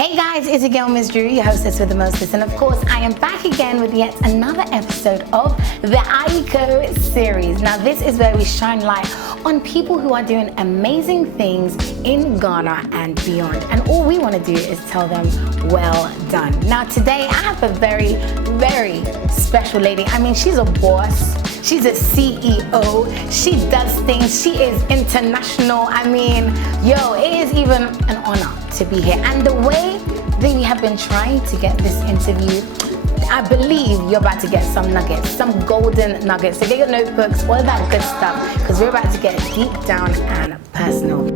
Hey guys, it's your girl Miss Drew, your hostess with the mostest, and of course I am back again with yet another episode of the Aiko series. Now this is where we shine light on people who are doing amazing things in Ghana and beyond, and all we want to do is tell them well done. Now today I have a very, very special lady. I mean, she's a boss. She's a CEO, she does things, she is international. I mean, it is even an honor to be here. And the way that we have been trying to get this interview, I believe you're about to get some nuggets, some golden nuggets. So get your notebooks, all that good stuff, because we're about to get deep down and personal.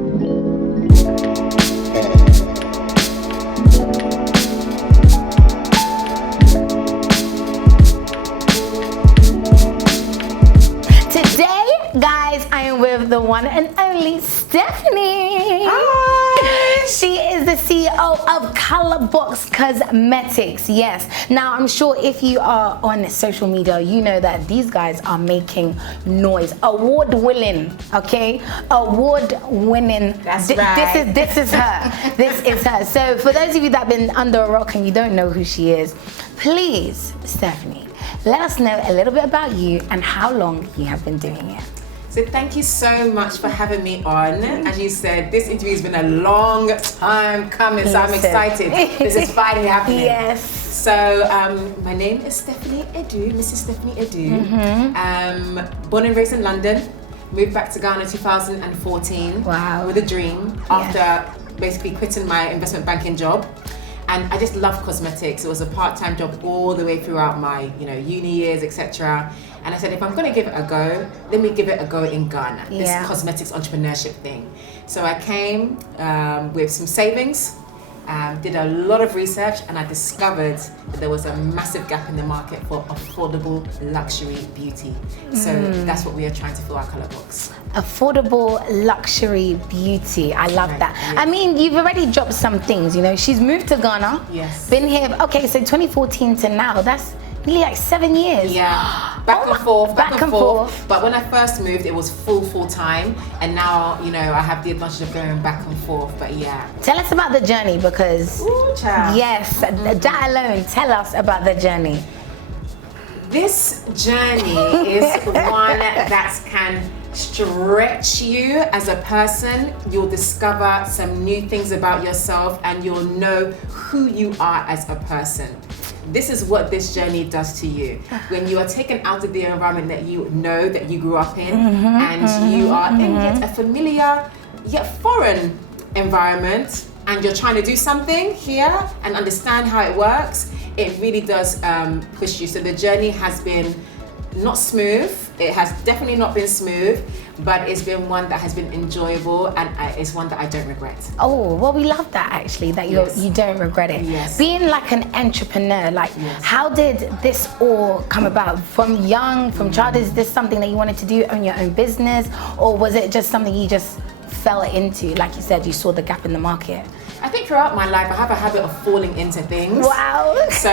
Guys, I am with the one and only Stephanie. Hi. She is the CEO of Colorbox Cosmetics. Yes. Now, I'm sure if you are on social media, you know that these guys are making noise. Award-winning, okay? Award-winning. That's right. This is her. This is her. So for those of you that have been under a rock and you don't know who she is, please, Stephanie, let us know a little bit about you and how long you have been doing it. So thank you so much for having me on. As you said, this interview has been a long time coming, so I'm excited. This is finally happening. Yes. So my name is Stephanie Edu, Mrs. Stephanie Edu. Born and raised in London, moved back to Ghana 2014. Wow. With a dream after basically quitting my investment banking job. And I just love cosmetics. It was a part-time job all the way throughout my, uni years, etc. And I said, if I'm going to give it a go, let me give it a go in Ghana. This cosmetics entrepreneurship thing. So I came with some savings, did a lot of research, and I discovered that there was a massive gap in the market for affordable luxury beauty. So that's what we are trying to fill our color box. Affordable luxury beauty. I love that. Yes. I mean, you've already dropped some things, She's moved to Ghana. Yes. Been here, okay, so 2014 to now, that's nearly like 7 years. Yeah, back and forth. But when I first moved, it was full time, and now I have the advantage of going back and forth. But yeah, tell us about the journey, because yes, that alone, tell us about the journey. This journey is one that can stretch you as a person. You'll discover some new things about yourself, and you'll know who you are as a person. This is what this journey does to you. When you are taken out of the environment that you know that you grew up in, and you are in yet a familiar yet foreign environment, and you're trying to do something here and understand how it works, it really does push you. So the journey has been not smooth. It has definitely not been smooth, but it's been one that has been enjoyable, and it's one that I don't regret. Oh, well, we love that actually, that you don't regret it. Yes. Being like an entrepreneur, how did this all come about? From childhood, is this something that you wanted to do, own your own business, or was it just something you just fell into? Like you said, you saw the gap in the market. I think throughout my life, I have a habit of falling into things. Wow. So,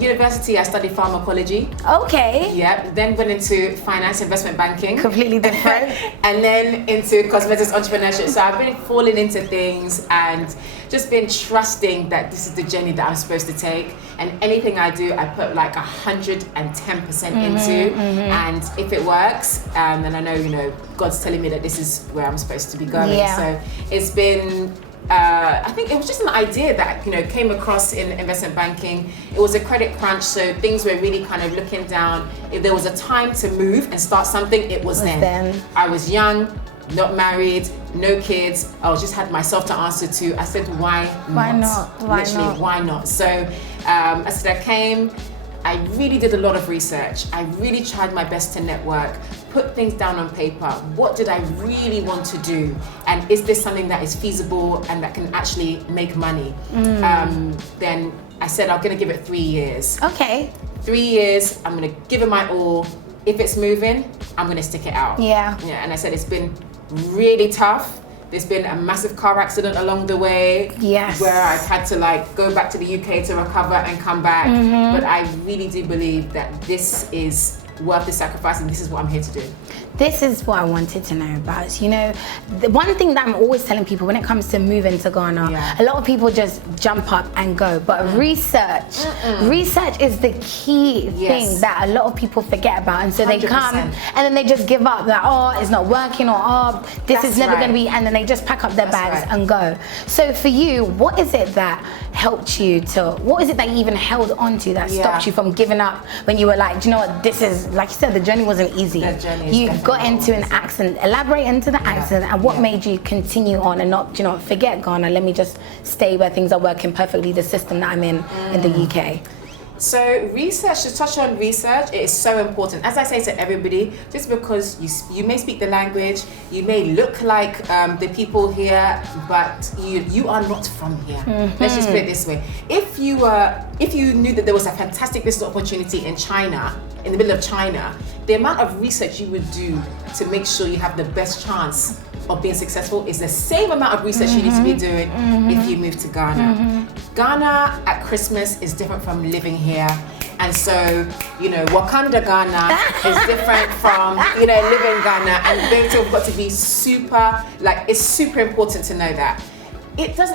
university, I studied pharmacology. Okay. Yep. Then went into finance, investment banking. Completely different. And then into cosmetics entrepreneurship. So I've been falling into things and just been trusting that this is the journey that I'm supposed to take. And anything I do, I put like 110% into. And if it works, then I know, God's telling me that this is where I'm supposed to be going. Yeah. So it's been... I think it was just an idea that came across in investment banking. It was a credit crunch, so things were really kind of looking down. If there was a time to move and start something, it was then. I was young, not married, no kids. I just had myself to answer to. I said, why not? Why not? So I said, I came. I really did a lot of research. I really tried my best to network, put things down on paper. What did I really want to do? And is this something that is feasible and that can actually make money? Then I said, I'm gonna give it 3 years. Okay. 3 years, I'm gonna give it my all. If it's moving, I'm gonna stick it out. Yeah. And I said, it's been really tough. There's been a massive car accident along the way. Yes. Where I've had to go back to the UK to recover and come back. But I really do believe that this is worth the sacrifice, and this is what I'm here to do. This is what I wanted to know about. You know, the one thing that I'm always telling people when it comes to moving to Ghana, a lot of people just jump up and go, but research is the key thing that a lot of people forget about, and so 100%. They come and then they just give up, like, oh, it's not working, or oh, this is never going to be, and then they just pack up their bags and go. So for you, what is it that helped you to, what is it that you even held on to that stopped you from giving up when you were like, do you know what, this is, like you said, the journey wasn't easy. You got into an accident. Elaborate into the accident and what made you continue on and not, you know, forget Ghana, let me just stay where things are working perfectly, the system that I'm in the UK. So research, to touch on research, it is so important. As I say to everybody, just because you may speak the language, you may look like the people here, but you are not from here. Let's just put it this way. If you knew that there was a fantastic business opportunity in China, in the middle of China, the amount of research you would do to make sure you have the best chance of being successful is the same amount of research you need to be doing if you move to Ghana. Ghana at Christmas is different from living here. And so, you know, Wakanda Ghana is different from, you know, living Ghana. And those have got to be super, like, it's super important to know that.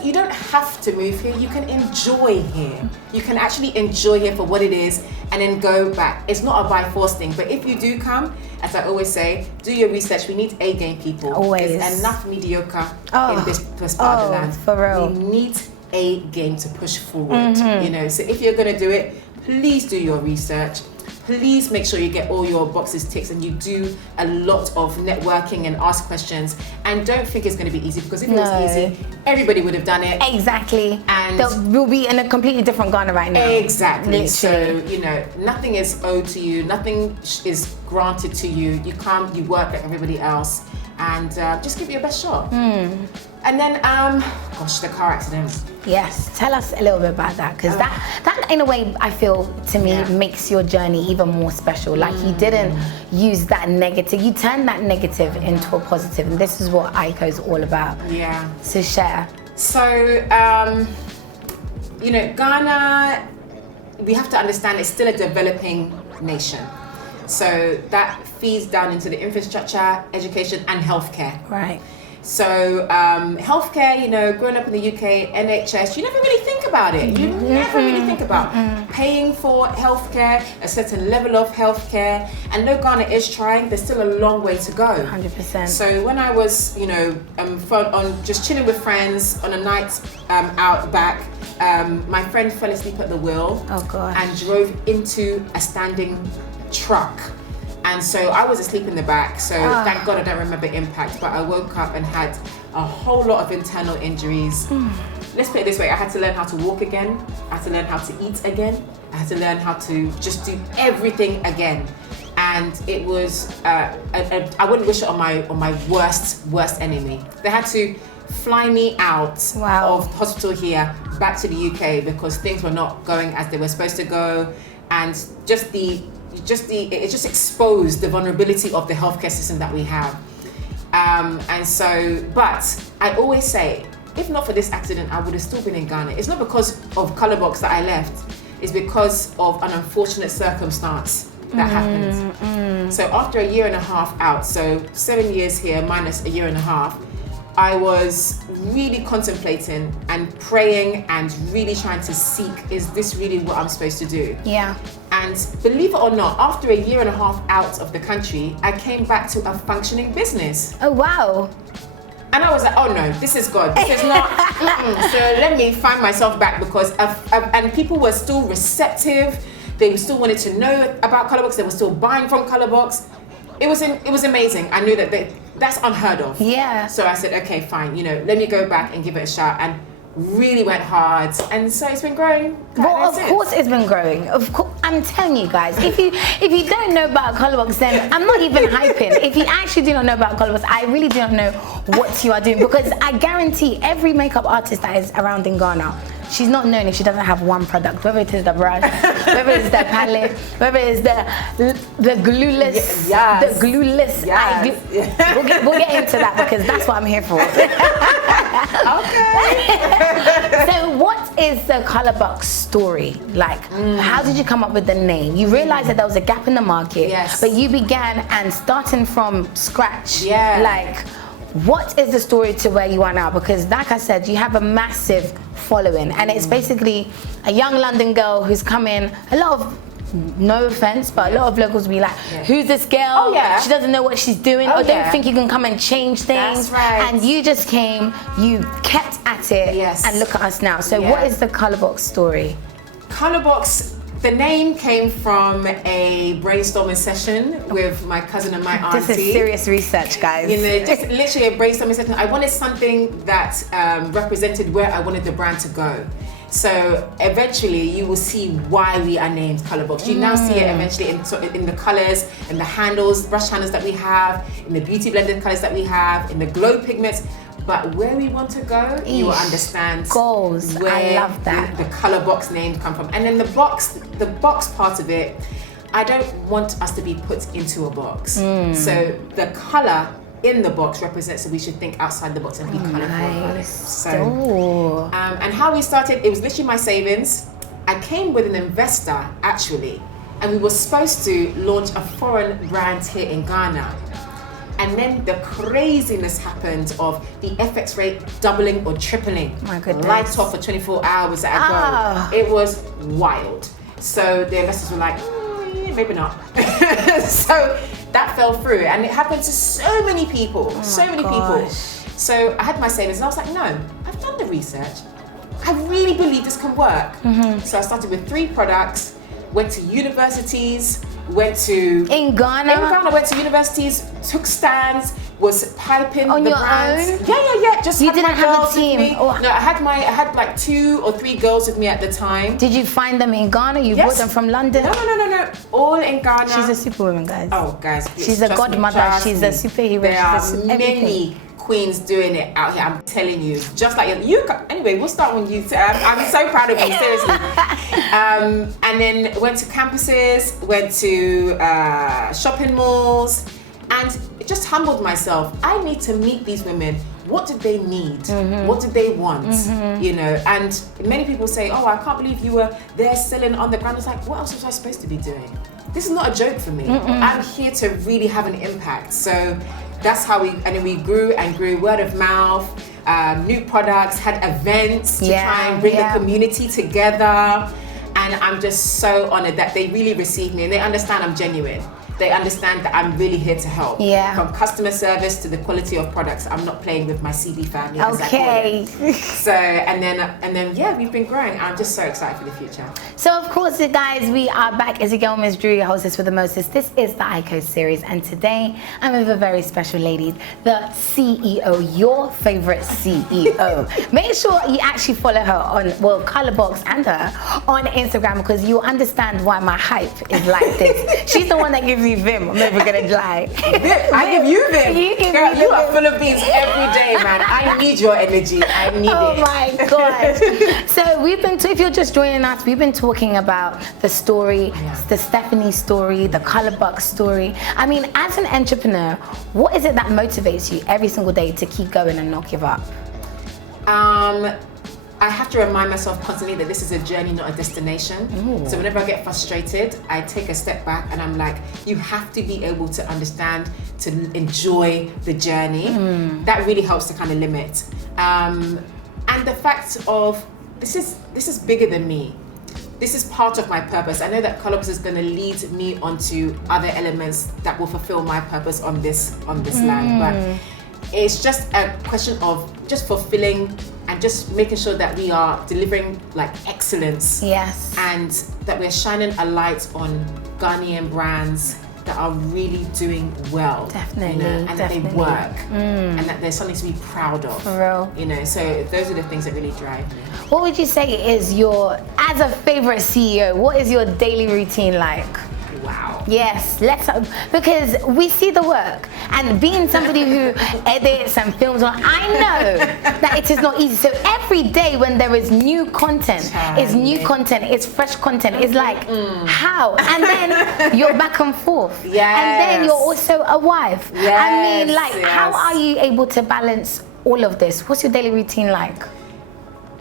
You don't have to move here, you can enjoy here. You can actually enjoy here for what it is and then go back. It's not a by force thing, but if you do come, as I always say, do your research. We need A-game people. Always. There's enough mediocre in this part of the land. For real. We need A-game to push forward, you know. So if you're gonna do it, please do your research. Please make sure you get all your boxes ticked and you do a lot of networking and ask questions. And don't think it's going to be easy, because if it was easy, everybody would have done it. Exactly. And we'll be in a completely different Ghana right now. Exactly. Literally. So, you know, nothing is owed to you. Nothing is granted to you. You come, you work like everybody else, and just give it your best shot. And then, gosh, the car accident. Yes, tell us a little bit about that, because that in a way, I feel, to me, makes your journey even more special. Like, you didn't use that negative, you turned that negative into a positive, and this is what Aiko is all about. Yeah. So share. So, you know, Ghana, we have to understand it's still a developing nation. So that feeds down into the infrastructure, education, and healthcare. Right. So healthcare, you know, growing up in the UK, NHS, you never really think about it. You never really think about paying for healthcare, a certain level of healthcare. And though Ghana is trying, there's still a long way to go. 100%. So when I was, you know, on just chilling with friends on a night out back, my friend fell asleep at the wheel and drove into a standing truck. And so I was asleep in the back, so thank God I don't remember impact, but I woke up and had a whole lot of internal injuries. Let's put it this way, I had to learn how to walk again, I had to learn how to eat again, I had to learn how to just do everything again. And it was, I wouldn't wish it on my worst enemy. They had to fly me out of the hospital here back to the UK because things were not going as they were supposed to go, and it just exposed the vulnerability of the healthcare system that we have. And so, but I always say, if not for this accident, I would have still been in Ghana. It's not because of Colorbox that I left, it's because of an unfortunate circumstance that happened. So after a year and a half out, so 7 years here minus a year and a half, I was really contemplating and praying and really trying to seek, is this really what I'm supposed to do? Yeah. And believe it or not, after a year and a half out of the country, I came back to a functioning business. Oh, wow. And I was like, oh no, this is God. This is not, So let me find myself back, because, and people were still receptive. They still wanted to know about Colorbox. They were still buying from Colorbox. It was amazing. I knew that that's unheard of. Yeah. So I said, okay, fine, you know, let me go back and give it a shot, and really went hard. And so it's been growing. Well, of course it's been growing. Of course, I'm telling you guys, if you don't know about Colorbox, then I'm not even hyping. If you actually do not know about Colorbox, I really do not know what you are doing, because I guarantee every makeup artist that is around in Ghana, she's not known if she doesn't have one product, whether it is the brush, whether it's the palette, whether it's the glueless, we'll get into that, because that's what I'm here for. Okay. So what is the Colorbox story? Like, how did you come up with the name? You realized that there was a gap in the market, yes, but you began and starting from scratch. Yeah. Like, what is the story to where you are now? Because like I said, you have a massive following, and it's basically a young London girl who's come in. A lot of, no offense, but a lot of locals will be like, who's this girl? Oh, yeah. She doesn't know what she's doing, or don't think you can come and change things. That's right. And you just came, you kept at it, yes, and look at us now. So what is the Colorbox story? Colorbox, the name came from a brainstorming session with my cousin and my auntie. This is serious research, guys. You know, just literally a brainstorming session. I wanted something that represented where I wanted the brand to go. So eventually you will see why we are named Colorbox. You now see it eventually in the colors and the handles, brush handles that we have, in the beauty blended colors that we have, in the glow pigments. But where we want to go, you will understand goals. where I love that. the Colorbox name come from. And then the box part of it, I don't want us to be put into a box. So the color in the box represents that we should think outside the box and be colorful about it. So, and how we started, it was literally my savings. I came with an investor actually, and we were supposed to launch a foreign brand here in Ghana. And then the craziness happened of the FX rate doubling or tripling. My goodness. Lights off for 24 hours at a go. It was wild. So the investors were like, maybe not. So that fell through, and it happened to so many people, people. So I had my savings, and I was like, no, I've done the research. I really believe this can work. So I started with 3 products, went to universities, went to went to universities, took stands, was piping on the your brands. own. Yeah. Just you had didn't my have a girls team. with me. No, I had like 2 or 3 girls with me at the time. Did you find them in Ghana? You brought them from London? No. All in Ghana. She's a superwoman, guys. Oh, guys, please, she's a godmother. She's a superhero. There are everything. many queens doing it out here. I'm telling you, just like you. Anyway, we'll start with you. I'm so proud of you, seriously. And then went to campuses, went to shopping malls, and it just humbled myself. I need to meet these women. What did they need? What did they want? You know, and many people say, "Oh, I can't believe you were there selling on the ground." It's like, what else was I supposed to be doing? This is not a joke for me. I'm here to really have an impact. So that's how we grew and grew, word of mouth, new products, had events to try and bring the community together. And I'm just so honored that they really receive me and they understand I'm genuine. They understand that I'm really here to help. From customer service to the quality of products. I'm not playing with my CB family. Okay. So and then we've been growing. I'm just so excited for the future. So of course, guys, we are back. It's your girl, Miss Drew, your hostess for the mostest. This is the ICO series, and today I'm with a very special lady, the CEO, your favorite CEO. Make sure you actually follow her on Colorbox and her on Instagram, because you'll understand why my hype is like this. She's the one that gives me vim. I'm never gonna lie. I give you vim. Girl, you are full of beans every day, man. I need your energy. I need it. Oh my gosh. So if you're just joining us, we've been talking about the story, the Stephanie story, the Colorbox story. I mean, as an entrepreneur, what is it that motivates you every single day to keep going and not give up? I have to remind myself constantly that this is a journey, not a destination. So whenever I get frustrated, I take a step back and I'm like, you have to be able to understand, to enjoy the journey. That really helps to kind of limit. And the fact of, this is bigger than me. This is part of my purpose. I know that Colorbox is going to lead me onto other elements that will fulfill my purpose on this land. But it's just a question of just fulfilling and just making sure that we are delivering like excellence. Yes. And that we're shining a light on Ghanaian brands that are really doing well. Definitely. You know, and that they work. And that there's something to be proud of. For real. You know, so those are the things that really drive me. What would you say is as a favorite CEO, what is your daily routine like? Wow. Yes, because we see the work, and being somebody who edits and films, I know that it is not easy. So every day when there is new content, it's fresh content. It's like, how? And then you're back and forth. Yes. And then you're also a wife. Yes. I mean, how are you able to balance all of this, what's your daily routine like?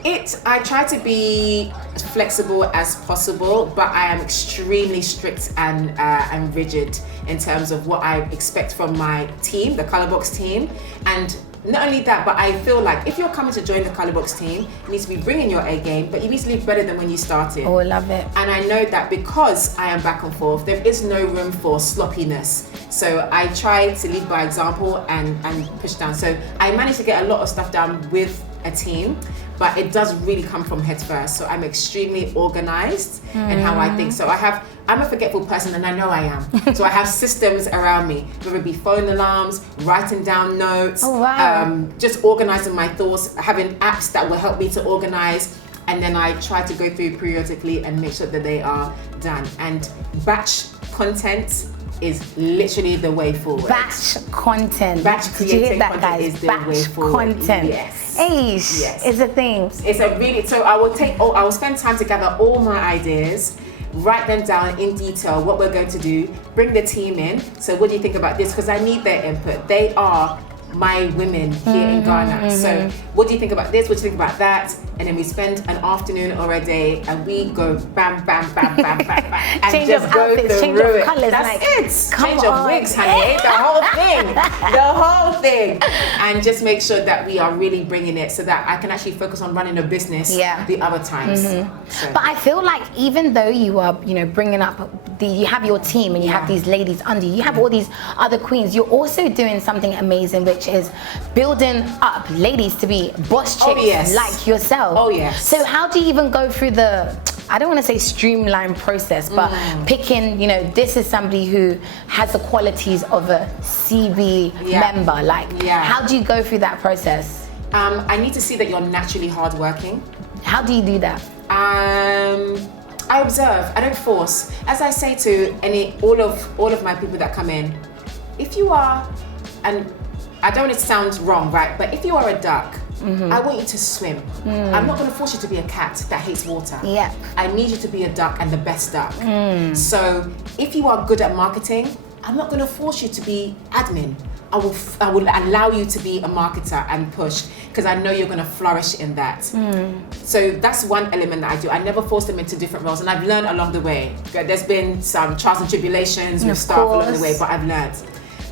I try to be as flexible as possible, but I am extremely strict and rigid in terms of what I expect from my team, the Colorbox team. And not only that, but I feel like if you're coming to join the Colorbox team, you need to be bringing your A game, but you need to leave better than when you started. Oh, I love it. And I know that because I am back and forth, there is no room for sloppiness. So I try to lead by example and push down. So I managed to get a lot of stuff done with a team, but it does really come from head first. So I'm extremely organized in how I think. So I'm a forgetful person, and I know I am. So I have systems around me, whether it be phone alarms, writing down notes, just organizing my thoughts, having apps that will help me to organize. And then I try to go through periodically and make sure that they are done. And batch content is literally the way forward. Batch content. Batch Did you hear creating that, content guys? is the Batch way forward. content. Yes. Yes. It's a thing. It's a really, so I will spend time to gather all my ideas, write them down in detail, what we're going to do, bring the team in. So what do you think about this? Because I need their input. They are my women here in Ghana. So what do you think about this? What do you think about that? And then we spend an afternoon or a day and we go bam, bam, bam, bam, bam, bam. And Change just of go outfits, through change of it. colours. That's like, it. come Change on. of wigs, honey. The whole thing. The whole thing. And just make sure that we are really bringing it so that I can actually focus on running a business the other times. So. But I feel like even though you are, bringing up you have your team and you have these ladies under you, you have all these other queens, you're also doing something amazing, which is building up ladies to be boss chicks like yourself. Oh yes. So how do you even go through the, I don't want to say streamlined process, but picking, this is somebody who has the qualities of a CB member. Like, how do you go through that process? I need to see that you're naturally hardworking. How do you do that? I observe. I don't force. As I say to all of my people that come in, if you are, and I don't want it to sound wrong, right? But if you are a duck, I want you to swim. I'm not going to force you to be a cat that hates water. Yeah. I need you to be a duck and the best duck. So if you are good at marketing, I'm not going to force you to be admin. I will allow you to be a marketer and push, because I know you're going to flourish in that. So that's one element that I do. I never force them into different roles, and I've learned along the way. There's been some trials and tribulations with staff along the way, but I've learned.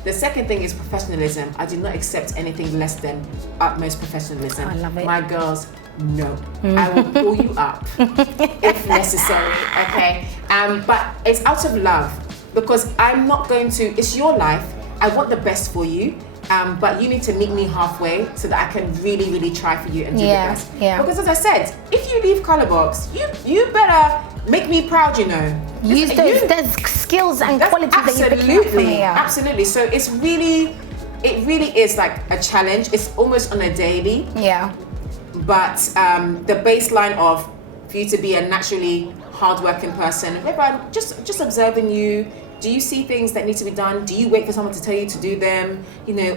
The second thing is professionalism. I do not accept anything less than utmost professionalism. I love it. My girls, no. I will pull you up if necessary, okay? But it's out of love, because I'm not going to, it's your life. I want the best for you, but you need to meet me halfway so that I can really, really try for you and do the best. Because as I said, if you leave Colorbox, you better make me proud, Use those skills and qualities that you're picking up from here. Absolutely. So it really is like a challenge. It's almost on a daily. Yeah. But the baseline of for you to be a naturally hardworking person, everyone just observing you. Do you see things that need to be done? Do you wait for someone to tell you to do them?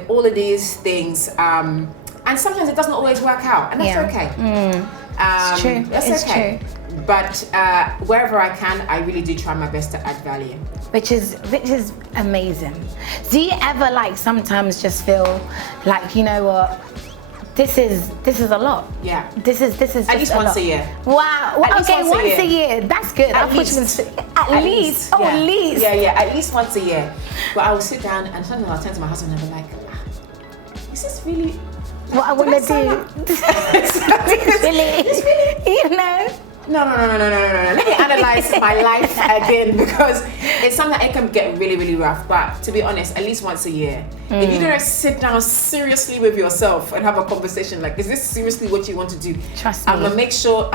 All of these things. And sometimes it doesn't always work out, and that's okay. It's true. That's okay. True. But wherever I can, I really do try my best to add value. Which is amazing. Do you ever sometimes just feel like, you know what? This is a lot. Yeah. This is just at least once a year. Wow. Okay, once a year. That's good. At least. At least. Oh, at least. Yeah. At least once a year. But I will sit down and sometimes I'll turn to my husband and be like, is this really what I want to do? Really? No. Let me analyze my life again, because it's something that it can get really, really rough. But to be honest, at least once a year. If you don't sit down seriously with yourself and have a conversation like, is this seriously what you want to do? Trust me. I'm gonna make sure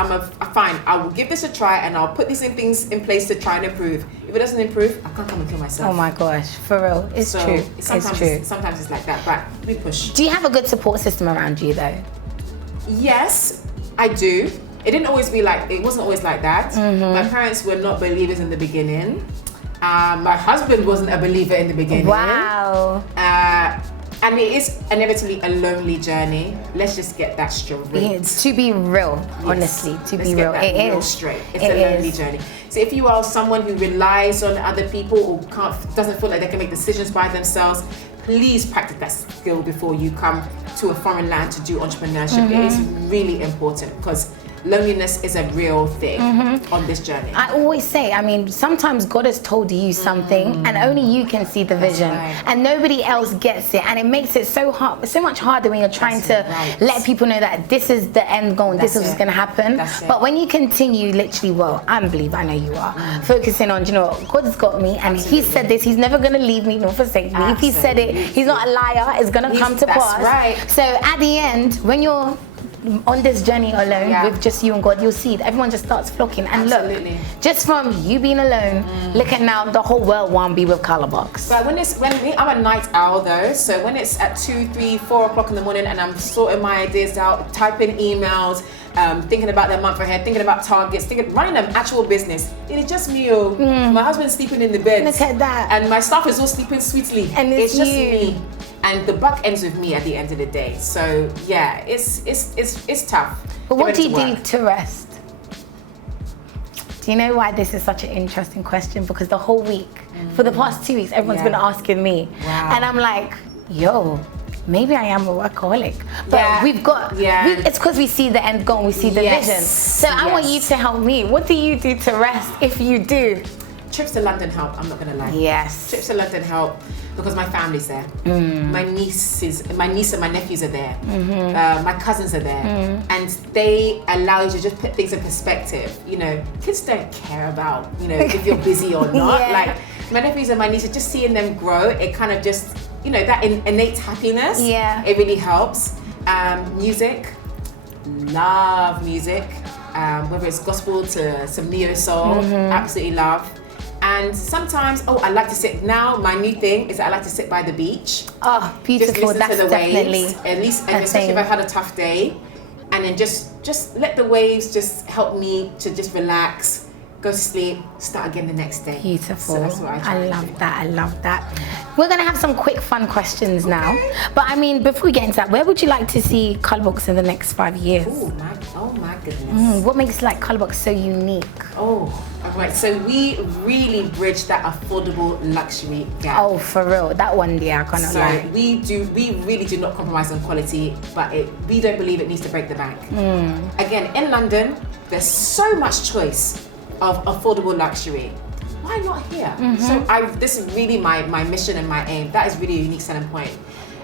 fine. I will give this a try and I'll put these things in place to try and improve. If it doesn't improve, I can't come and kill myself. Oh my gosh, for real, it's true. Sometimes it's like that, but we push. Do you have a good support system around you though? Yes, I do. It wasn't always like that. My parents were not believers in the beginning. My husband wasn't a believer in the beginning. Wow. And it is inevitably a lonely journey. Let's just get that straight. To be real, honestly, it is. Straight. It's a lonely journey. So if you are someone who relies on other people or doesn't feel like they can make decisions by themselves, please practice that skill before you come to a foreign land to do entrepreneurship. It is really important because loneliness is a real thing on this journey. I always say, I mean, sometimes God has told you something and only you can see the vision, and nobody else gets it, and it makes it so hard, so much harder when you're trying to let people know that this is the end goal, this is what's going to happen. But when you continue, literally, well, I believe, I know you are, focusing on, you know, God's got me, and He said this, He's never going to leave me nor forsake me. If He said it, He's not a liar, it's going to come to pass. So at the end, when you're on this journey alone with just you and God, you'll see everyone just starts flocking. And look, just from you being alone, look at now, the whole world won't be with Colorbox. But I'm a night owl though, so when it's at 2, 3, 4 o'clock in the morning and I'm sorting my ideas out, typing emails, thinking about the month ahead, thinking about targets, running an actual business, it is just me. My husband's sleeping in the bed. Look at that. And my staff is all sleeping sweetly. And it's just you. me. And the buck ends with me at the end of the day. So yeah, it's tough. But what do you do to rest? Do you know why this is such an interesting question? Because the whole week, for the past 2 weeks, everyone's been asking me. And I'm like, yo, maybe I am a workaholic. But we've got, it's because we see the end goal, we see the vision. So I want you to help me. What do you do to rest if you do? Trips to London help, I'm not gonna lie. Yes. Trips to London help because my family's there. My niece and my nephews are there. My cousins are there. And they allow you to just put things in perspective. You know, kids don't care about, you know, if you're busy or not. Like my nephews and my nieces, just seeing them grow, it kind of just, you know, that innate happiness, it really helps. Music, love music. Whether it's gospel to some neo soul, absolutely love. And sometimes, I like to sit. Now, my new thing is that I like to sit by the beach. Oh, beautiful! Just listen That's to the definitely waves, at least, and especially if I had a tough day, and then just let the waves just help me to just relax, go to sleep, start again the next day. Beautiful. So that's what I try. I love that. We're gonna have some quick, fun questions now. But I mean, before we get into that, where would you like to see Colorbox in the next 5 years? Oh my goodness. What makes like Colorbox so unique? All right. So we really bridge that affordable luxury gap. Oh, for real, that one, I can't lie. We really do not compromise on quality, but we don't believe it needs to break the bank. Again, in London, there's so much choice of affordable luxury. Why not here? So this is really my mission and my aim. That is really a unique selling point.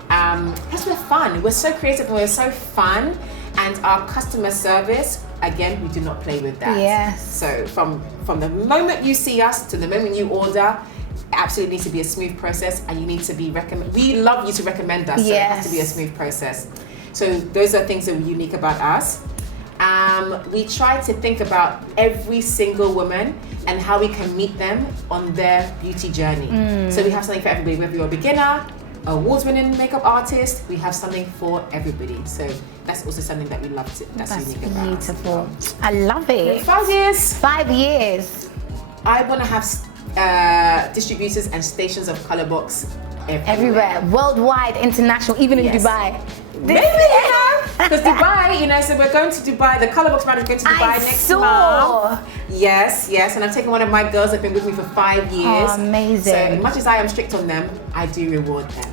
Because we're fun. We're so creative and we're so fun. And our customer service, again, we do not play with that. Yes. So from the moment you see us to the moment you order, it absolutely needs to be a smooth process, and you need to be we love you to recommend us, so it has to be a smooth process. So those are things that are unique about us. We try to think about every single woman and how we can meet them on their beauty journey. So we have something for everybody, whether you're a beginner, award-winning makeup artist, we have something for everybody. So that's also something that we love that's unique about us. Beautiful. I love it. 5 years. 5 years. I want to have distributors and stations of Colorbox everywhere. Worldwide, international, even in Dubai. Maybe, because Dubai, so we're going to Dubai. The Colorbox brand is going to Dubai next month. Yes, and I've taken one of my girls that have been with me for 5 years. Oh, amazing. So as much as I am strict on them, I do reward them.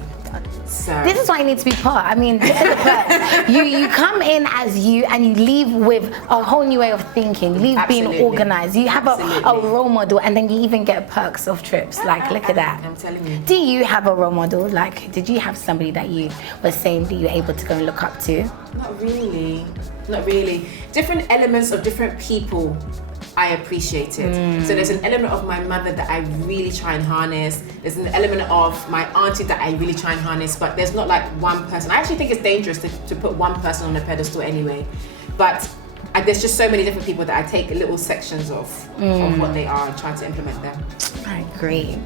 So this is why you need to be part. I mean, you come in as you and you leave with a whole new way of thinking. You leave being organized. You have a role model, and then you even get perks of trips. Like, look at that. I'm telling you. Do you have a role model? Like, did you have somebody that you were saying that you were able to go and look up to? Not really. Different elements of different people I appreciate it. So there's an element of my mother that I really try and harness. There's an element of my auntie that I really try and harness, but there's not like one person. I actually think it's dangerous to put one person on a pedestal anyway. But there's just so many different people that I take little sections of what they are and try to implement them. I agree.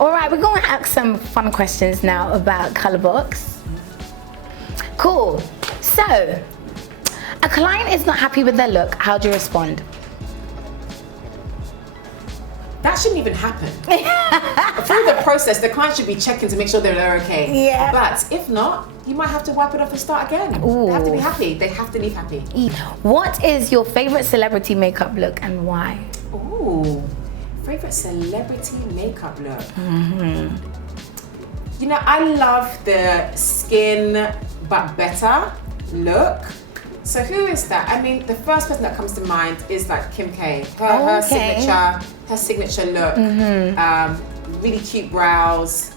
All right, we're going to ask some fun questions now about Colorbox. Cool. So, a client is not happy with their look. How do you respond? That shouldn't even happen. Through the process, the client should be checking to make sure they're okay. Yeah. But if not, you might have to wipe it off and start again. Ooh. They have to be happy. They have to leave happy. What is your favorite celebrity makeup look and why? Ooh, favorite celebrity makeup look. I love the skin but better look. So who is that? I mean, the first person that comes to mind is like Kim K. Her signature look. Really cute brows,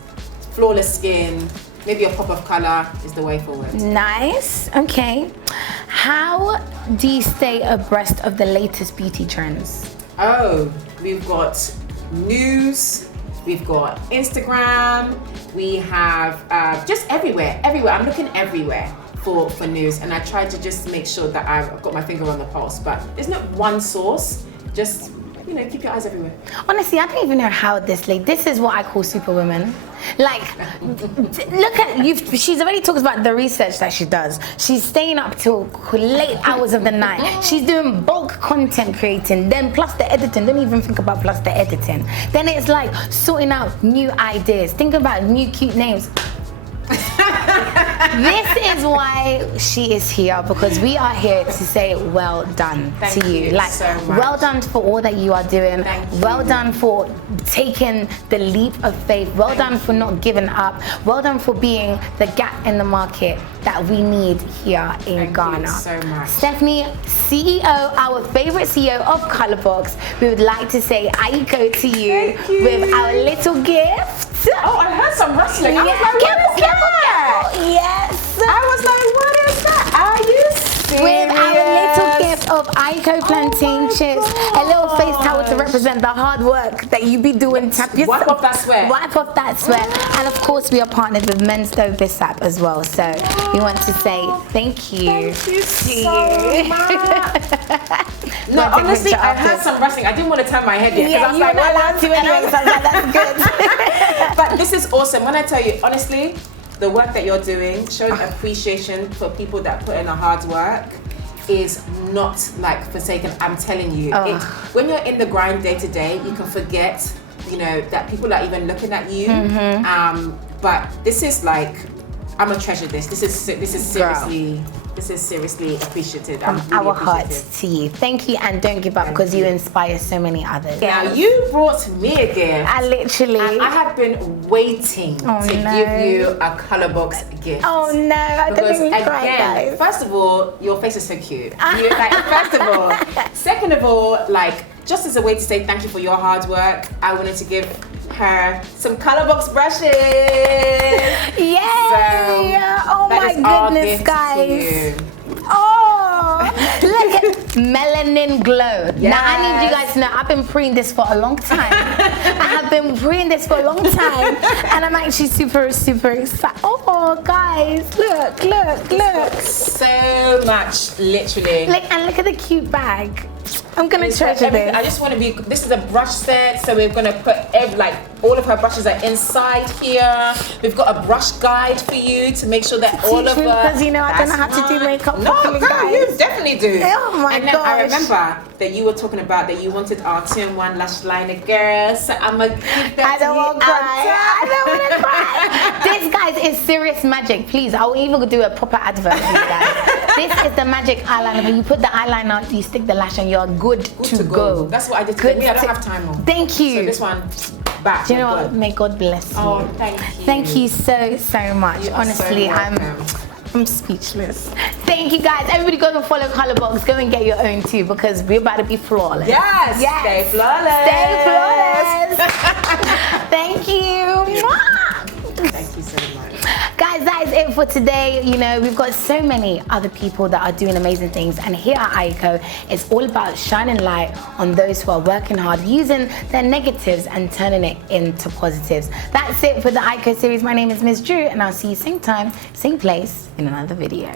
flawless skin, maybe a pop of color is the way forward. Nice. Okay. How do you stay abreast of the latest beauty trends? Oh, we've got news, we've got Instagram, we have just everywhere. I'm looking everywhere for news, and I try to just make sure that I've got my finger on the pulse. But there's not one source, just keep your eyes everywhere. Honestly, I don't even know how this is what I call superwoman. Like, look at you. She's already talked about the research that she does. She's staying up till late hours of the night. She's doing bulk content creating, then plus the editing. Don't even think about plus the editing. Then it's like sorting out new ideas. Think about new cute names. This is why she is here, because we are here to say well done to you. Like, so much. Well done for all that you are doing. Well done for taking the leap of faith. Well done for not giving up. Well done for being the gap in the market that we need here in Ghana. Thank you so much. Stephanie, CEO, our favorite CEO of Colorbox, we would like to say Aiko to you with our little gift. Oh, I heard some rustling. I was like, careful. Yes. I was like, what is that? Are you serious? With our little gift of Aiko plantain chips, a little face towel to represent the hard work that you be doing. Wipe off that sweat. Wipe off that sweat. And of course, we are partnered with Men's Dough Bissap as well. So we want to say thank you so much. No, honestly, I heard some rustling. I didn't want to turn my head yet, because I was like, not allowed to anyway, so I was like, that's good. But this is awesome. When I tell you, honestly, the work that you're doing, showing appreciation for people that put in a hard work, is not like forsaken. I'm telling you, when you're in the grind day to day, you can forget, that people are even looking at you. But this is like, I'm gonna treasure this. This is seriously. This is seriously appreciated. From our hearts to you. Thank you, and don't give up, because you inspire so many others. Now, you brought me a gift. I literally. I have been waiting to give you a Colorbox gift. Oh no, I don't even cry, again, guys. first of all, your face is so cute. First of all. Second of all, just as a way to say thank you for your hard work, I wanted to give her some Colorbox brushes. Yay! Oh my goodness, guys. Oh, look at melanin glow. Yes. Now I need you guys to know I've been preying this for a long time. I have been preying this for a long time, and I'm actually super, super excited. Oh, guys, look. So much, literally. And look at the cute bag. I'm gonna treasure this. I just want to be. This is a brush set, so we're gonna put all of her brushes are inside here. We've got a brush guide for you to make sure that all of her. Because I don't know how to do makeup properly, guys. You definitely do. Oh my gosh! And then I remember that you were talking about that you wanted our 2-in-1 lash liner, girl. So I'm gonna give that I don't want to cry. This, guys, is serious magic. Please, I'll even do a proper advert for you guys. This is the magic eyeliner. When you put the eyeliner on, you stick the lash, and you're good to go. That's what I did today. I don't have time on. Thank you. So this one, back. Do you know what? May God bless you. Oh, thank you. Thank you so much. Honestly, so I'm speechless. Thank you, guys. Everybody go and follow Colorbox. Go and get your own too, because we're about to be flawless. Yes. Stay flawless. Stay flawless. Thank you. Thank you so much. Guys, that is it for today. We've got so many other people that are doing amazing things, and here at Aiko, it's all about shining light on those who are working hard, using their negatives and turning it into positives. That's it for the Aiko series. My name is Ms. Drew, and I'll see you same time, same place in another video.